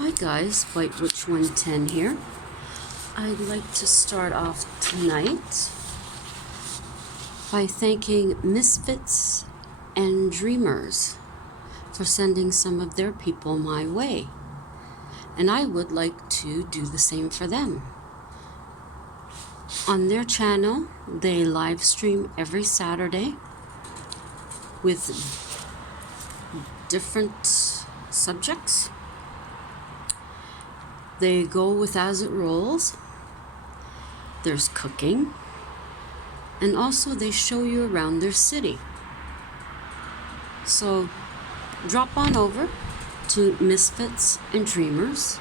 Hi guys, White Witch 110 here. I'd like to start off tonight by thanking Misfits and Dreamers for sending some of their people my way. And I would like to do the same for them. On their channel, they live stream every Saturday with different subjects. They go with As It Rolls. There's cooking. And also they show you around their city. So drop on over to Misfits and Dreamers.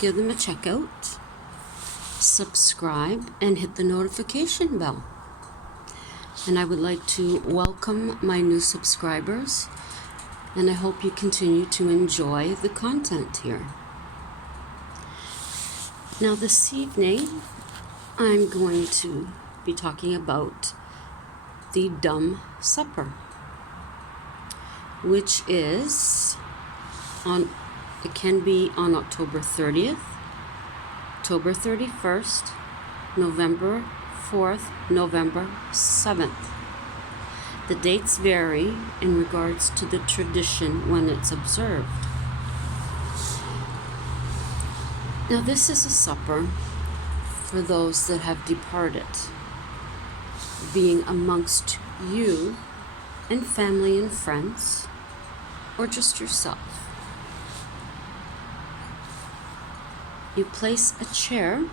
Give them a check out. Subscribe and hit the notification bell. And I would like to welcome my new subscribers. And I hope you continue to enjoy the content here. Now this evening, I'm going to be talking about the Dumb Supper, which is it can be on October 30th, October 31st, November 4th, November 7th. The dates vary in regards to the tradition when it's observed. Now this is a supper for those that have departed, being amongst you and family and friends, or just yourself. You place a chair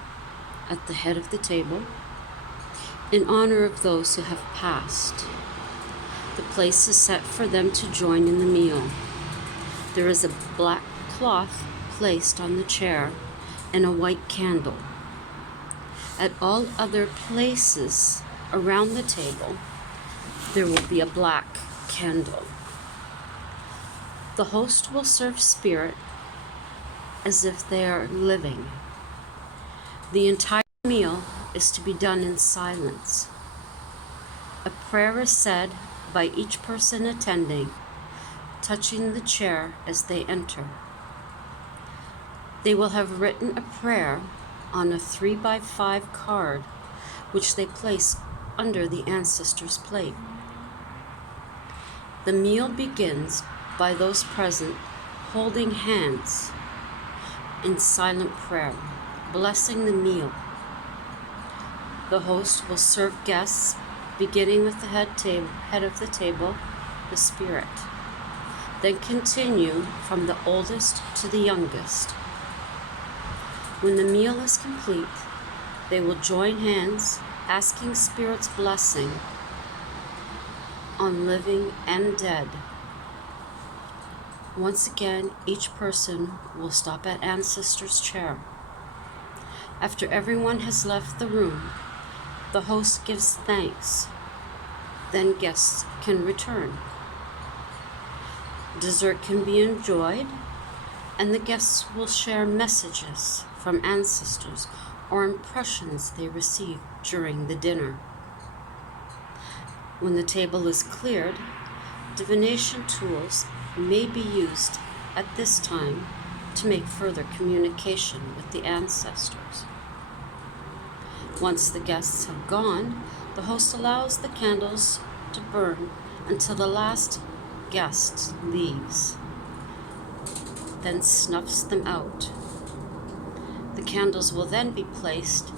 at the head of the table in honor of those who have passed. The place is set for them to join in the meal. There is a black cloth placed on the chair and a white candle. At all other places around the table, there will be a black candle. The host will serve spirit as if they are living. The entire meal is to be done in silence. A prayer is said by each person attending, touching the chair as they enter. They will have written a prayer on a 3x5 card, which they place under the ancestors' plate. The meal begins by those present holding hands in silent prayer, blessing the meal. The host will serve guests, beginning with the head of the table, the spirit, then continue from the oldest to the youngest. When the meal is complete, they will join hands, asking Spirit's blessing on living and dead. Once again, each person will stop at Ancestor's chair. After everyone has left the room, the host gives thanks. Then guests can return. Dessert can be enjoyed, and the guests will share messages from ancestors or impressions they received during the dinner. When the table is cleared, divination tools may be used at this time to make further communication with the ancestors. Once the guests have gone, the host allows the candles to burn until the last guest leaves, then snuffs them out. The candles will then be placed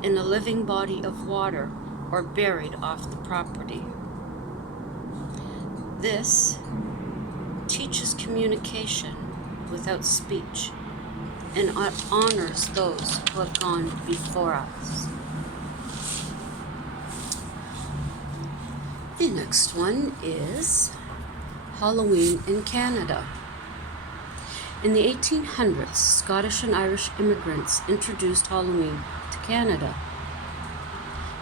in a living body of water or buried off the property. This teaches communication without speech and honors those who have gone before us. The next one is Halloween in Canada. In the 1800s, Scottish and Irish immigrants introduced Halloween to Canada.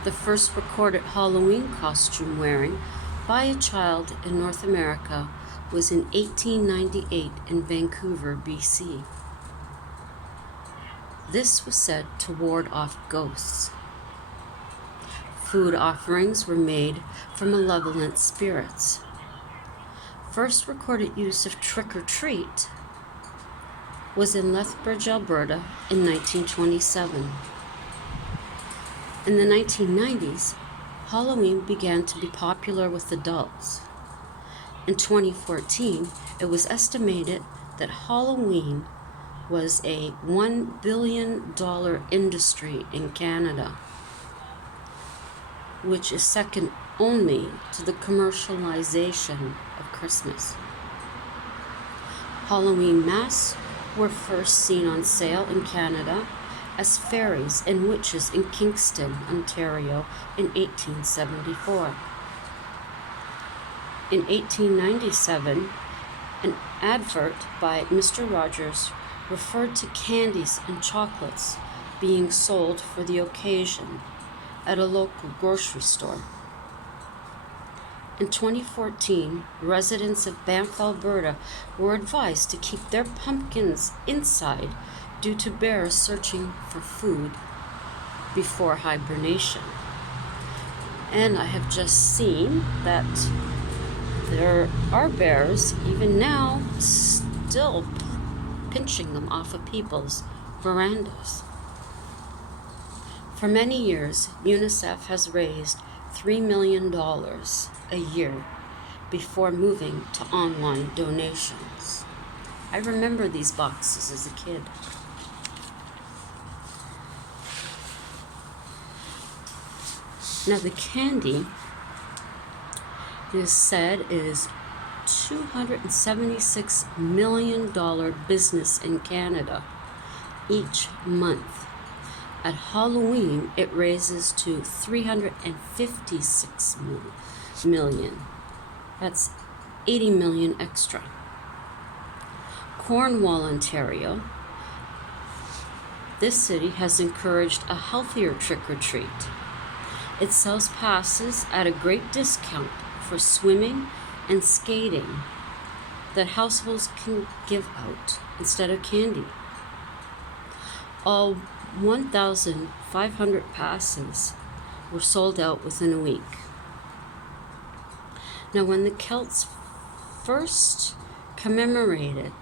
The first recorded Halloween costume wearing by a child in North America was in 1898 in Vancouver, BC. This was said to ward off ghosts. Food offerings were made for malevolent spirits. First recorded use of trick or treat was in Lethbridge, Alberta in 1927. In the 1990s, Halloween began to be popular with adults. In 2014, it was estimated that Halloween was a $1 billion industry in Canada, which is second only to the commercialization of Christmas. Halloween masks were first seen on sale in Canada as fairies and witches in Kingston, Ontario in 1874. In 1897, an advert by Mr. Rogers referred to candies and chocolates being sold for the occasion at a local grocery store. In 2014, residents of Banff, Alberta were advised to keep their pumpkins inside due to bears searching for food before hibernation. And I have just seen that there are bears, even now, still pinching them off of people's verandas. For many years, UNICEF has raised $3 million a year before moving to online donations. I remember these boxes as a kid. Now the candy is said is $276 million business in Canada each month. At Halloween, it raises to $356 million. That's $80 million extra. Cornwall, Ontario. This city has encouraged a healthier trick-or-treat. It sells passes at a great discount for swimming and skating that households can give out instead of candy. All 1,500 passes were sold out within a week. Now, when the Celts first commemorated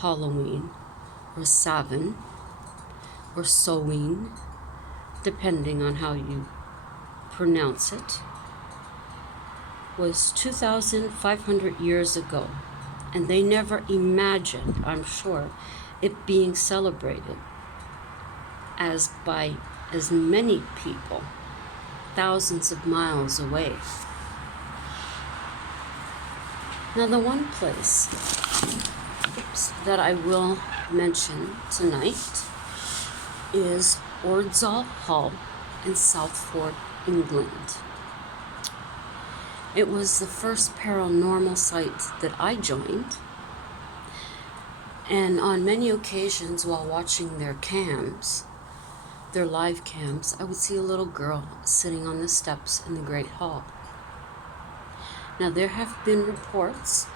Halloween, or Samhain, or Samhain, depending on how you pronounce it, was 2,500 years ago, and they never imagined, I'm sure, it being celebrated by as many people thousands of miles away. Now, the one place that I will mention tonight is Ordsall Hall in Southford, England. It was the first paranormal site that I joined, and on many occasions while watching their live cams, I would see a little girl sitting on the steps in the Great Hall. Now, there have been reports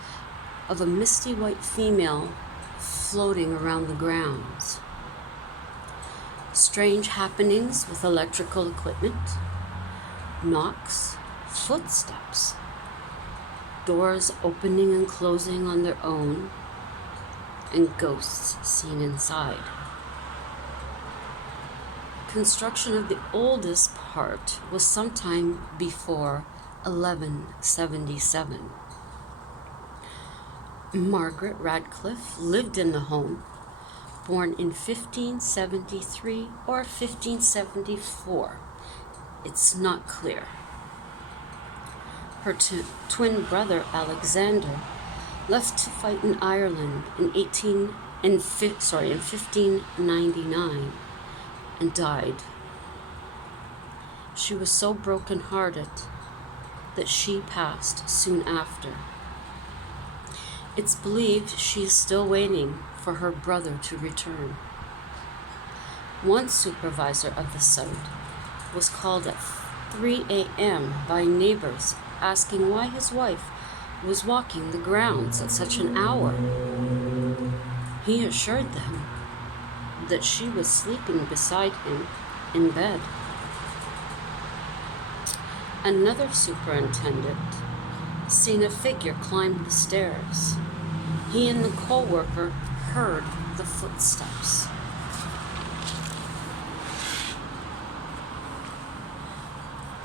of a misty white female floating around the grounds. Strange happenings with electrical equipment, knocks, footsteps, doors opening and closing on their own, and ghosts seen inside. Construction of the oldest part was sometime before 1177. Margaret Radcliffe lived in the home, born in 1573 or 1574. It's not clear. Her twin brother Alexander left to fight in Ireland in 1599 and died. She was so broken-hearted that she passed soon after. It's believed she is still waiting for her brother to return. One supervisor of the site was called at 3 a.m. by neighbors asking why his wife was walking the grounds at such an hour. He assured them that she was sleeping beside him in bed. Another superintendent seen a figure climb the stairs. He and the co-worker heard the footsteps.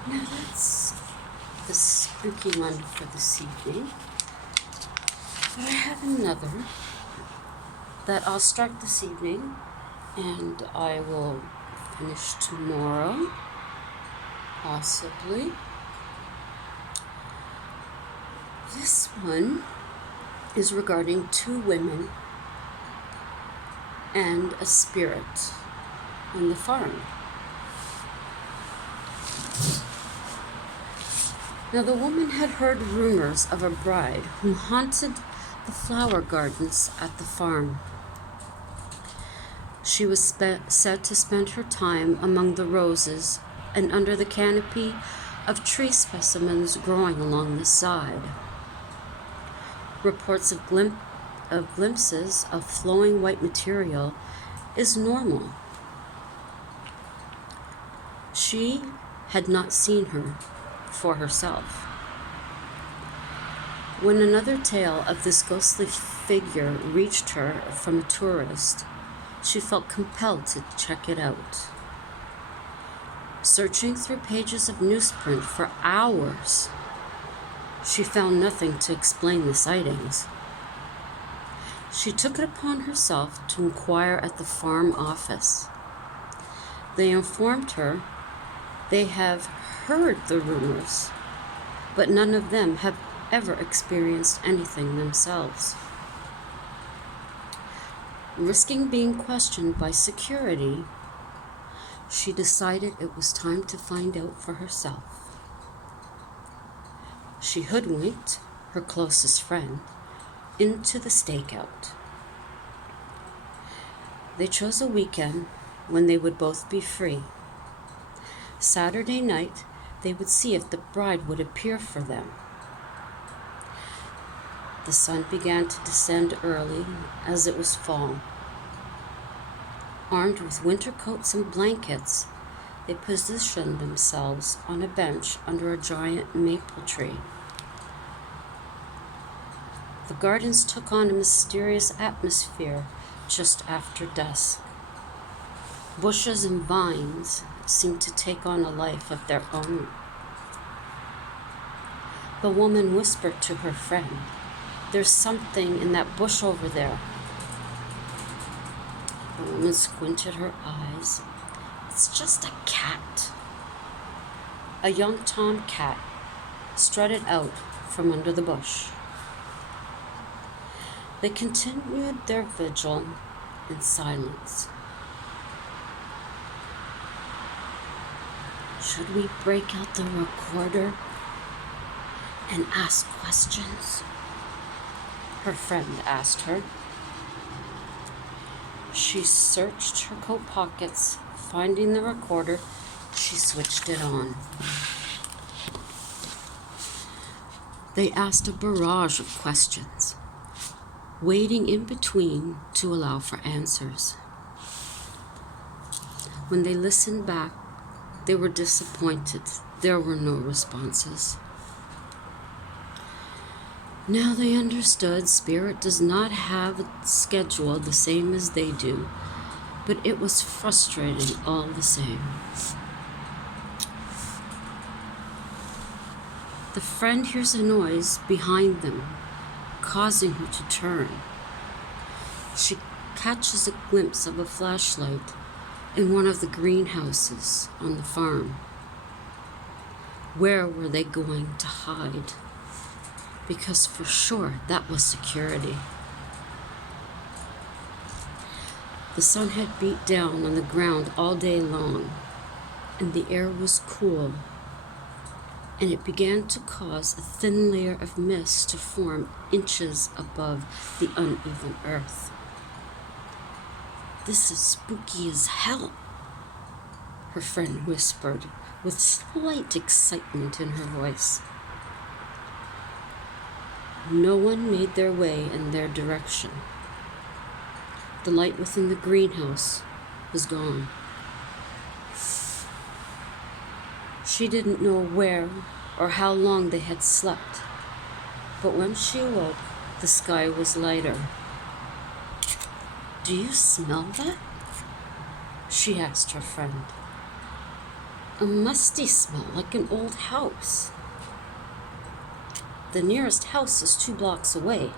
Now that's the spooky one for this evening. But I have another that I'll start this evening and I will finish tomorrow, possibly. This one is regarding two women and a spirit on the farm. Now the woman had heard rumors of a bride who haunted the flower gardens at the farm. She was said to spend her time among the roses and under the canopy of tree specimens growing along the side. Reports of glimpses of flowing white material is normal. She had not seen her for herself. When another tale of this ghostly figure reached her from a tourist, she felt compelled to check it out. Searching through pages of newsprint for hours, she found nothing to explain the sightings. She took it upon herself to inquire at the farm office. They informed her they have heard the rumors, but none of them have ever experienced anything themselves. Risking being questioned by security, she decided it was time to find out for herself. She hoodwinked her closest friend into the stakeout. They chose a weekend when they would both be free. Saturday night, they would see if the bride would appear for them. The sun began to descend early, as it was fall. Armed with winter coats and blankets, they positioned themselves on a bench under a giant maple tree. The gardens took on a mysterious atmosphere just after dusk. Bushes and vines seemed to take on a life of their own. The woman whispered to her friend, "There's something in that bush over there." The woman squinted her eyes. "It's just a cat." A young tomcat strutted out from under the bush. They continued their vigil in silence. "Should we break out the recorder and ask questions?" her friend asked her. She searched her coat pockets. Finding the recorder, she switched it on. They asked a barrage of questions, waiting in between to allow for answers. When they listened back, they were disappointed. There were no responses. Now they understood Spirit does not have a schedule the same as they do, but it was frustrating all the same. The friend hears a noise behind them, causing her to turn. She catches a glimpse of a flashlight in one of the greenhouses on the farm. Where were they going to hide? Because for sure that was security. The sun had beat down on the ground all day long, and the air was cool, and it began to cause a thin layer of mist to form inches above the uneven earth. "This is spooky as hell," her friend whispered with slight excitement in her voice. No one made their way in their direction. The light within the greenhouse was gone. She didn't know where or how long they had slept, but when she awoke, the sky was lighter. "Do you smell that?" she asked her friend. "A musty smell like an old house." "The nearest house is 2 blocks away.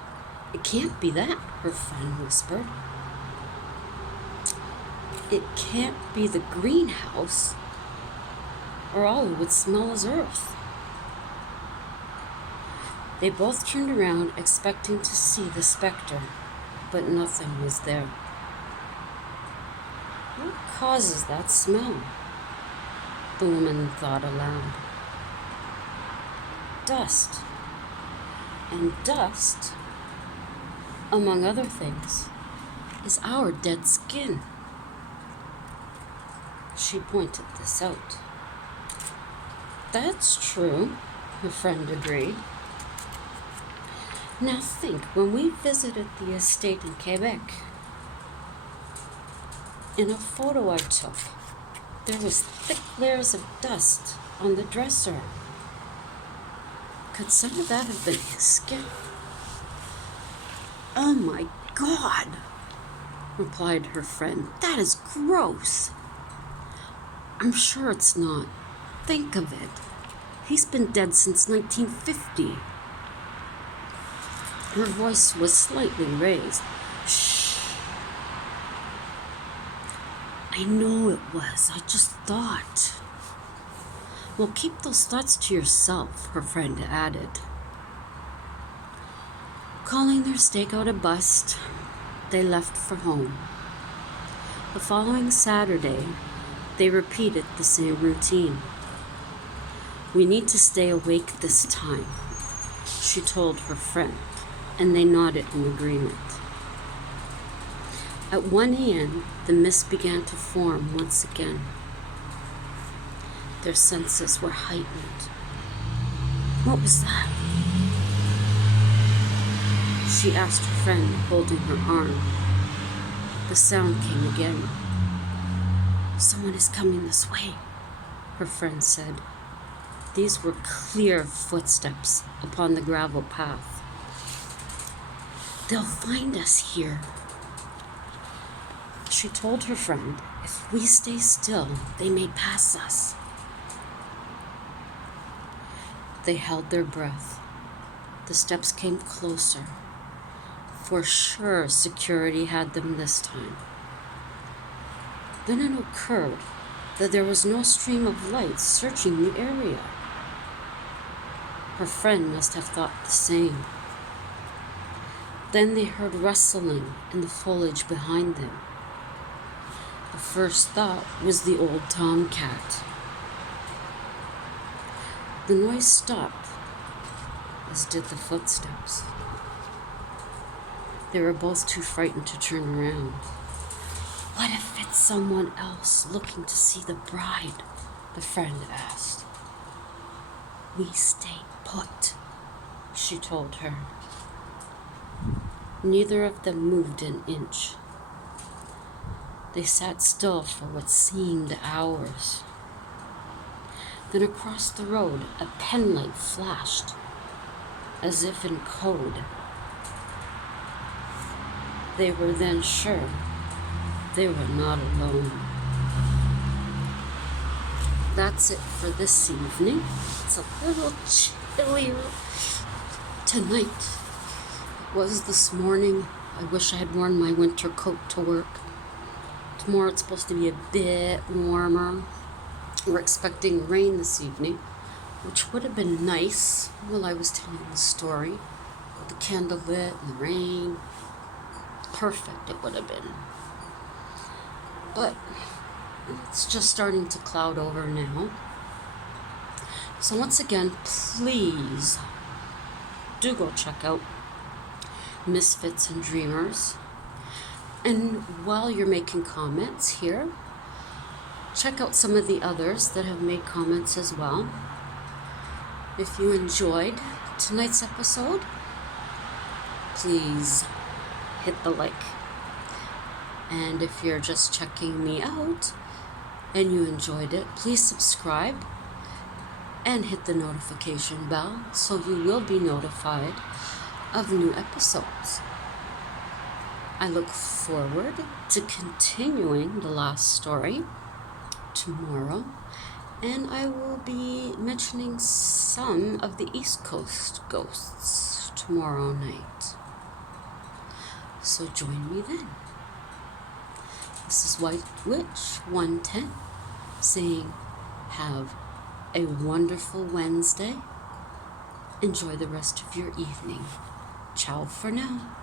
It can't be that," her friend whispered. "It can't be the greenhouse, or all it would smell is earth." They both turned around, expecting to see the specter, but nothing was there. "What causes that smell?" the woman thought aloud. "Dust. And dust, among other things, is our dead skin." She pointed this out. "That's true," her friend agreed. "Now think, when we visited the estate in Quebec, in a photo I took, there was thick layers of dust on the dresser. Could some of that have been his skin?" "Oh my God," replied her friend. "That is gross." "I'm sure it's not. Think of it. He's been dead since 1950. Her voice was slightly raised. "Shh. I know it was. I just thought." "Well, keep those thoughts to yourself," her friend added. Calling their stakeout a bust, they left for home. The following Saturday, they repeated the same routine. "We need to stay awake this time," she told her friend, and they nodded in agreement. At 1 a.m., the mist began to form once again. Their senses were heightened. "What was that?" she asked her friend, holding her arm. The sound came again. "Someone is coming this way," her friend said. These were clear footsteps upon the gravel path. "They'll find us here," she told her friend. "If we stay still, they may pass us." They held their breath. The steps came closer. For sure, security had them this time. Then it occurred that there was no stream of light searching the area. Her friend must have thought the same. Then they heard rustling in the foliage behind them. The first thought was the old tomcat. The noise stopped, as did the footsteps. They were both too frightened to turn around. "What if it's someone else looking to see the bride?" the friend asked. "We stay put," she told her. Neither of them moved an inch. They sat still for what seemed hours. Then across the road, a pen light flashed, as if in code. They were then sure they were not alone. That's it for this evening. It's a little chillier tonight. It was this morning. I wish I had worn my winter coat to work. Tomorrow it's supposed to be a bit warmer. We're expecting rain this evening, which would have been nice while I was telling the story. With the candle lit and the rain. Perfect it would have been. But it's just starting to cloud over now. So once again, please do go check out Misfits and Dreamers. And while you're making comments here, check out some of the others that have made comments as well. If you enjoyed tonight's episode, please hit the like. And if you're just checking me out and you enjoyed it, please subscribe and hit the notification bell so you will be notified of new episodes. I look forward to continuing the last story tomorrow, and I will be mentioning some of the East Coast ghosts tomorrow night. So join me then. This is White Witch 110 saying, have a wonderful Wednesday. Enjoy the rest of your evening. Ciao for now.